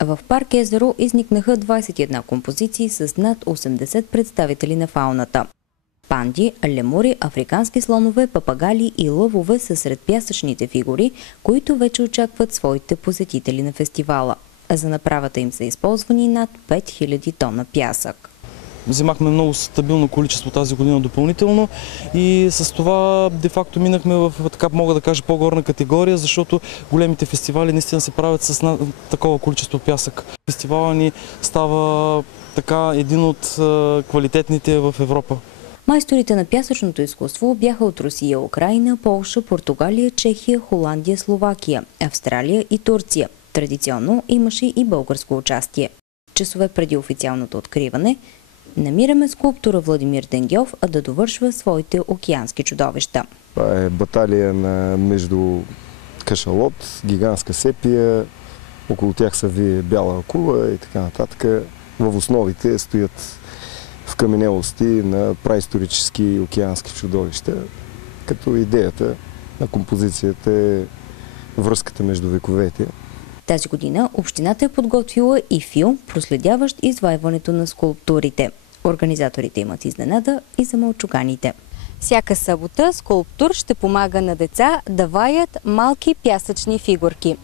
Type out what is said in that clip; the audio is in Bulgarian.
В парк Езеро изникнаха 21 композиции с над 80 представители на фауната. Панди, лемури, африкански слонове, папагали и лъвове са сред пясъчните фигури, които вече очакват своите посетители на фестивала. За направата им са използвани над 5000 тона пясък. Взимахме много стабилно количество тази година допълнително и с това де-факто минахме в, така мога да кажа, по-горна категория, защото големите фестивали наистина се правят с такова количество пясък. Фестивала ни става така един от квалитетните в Европа. Майсторите на пясъчното изкуство бяха от Русия, Украйна, Полша, Португалия, Чехия, Холандия, Словакия, Австралия и Турция. Традиционно имаше и българско участие. Часове преди официалното откриване намираме скулптора Владимир Денгьов да довършва своите океански чудовища. Това е баталия между кашалот, гигантска сепия, около тях се вие бяла акула и така нататък. В основите стоят вкаменелости на праисторически океански чудовища, като идеята на композицията е връзката между вековете. Тази година общината е подготвила и филм, проследяващ извайването на скулптурите. Организаторите имат изненада и за мълчуганите. Всяка събота скулптор ще помага на деца да ваят малки пясъчни фигурки.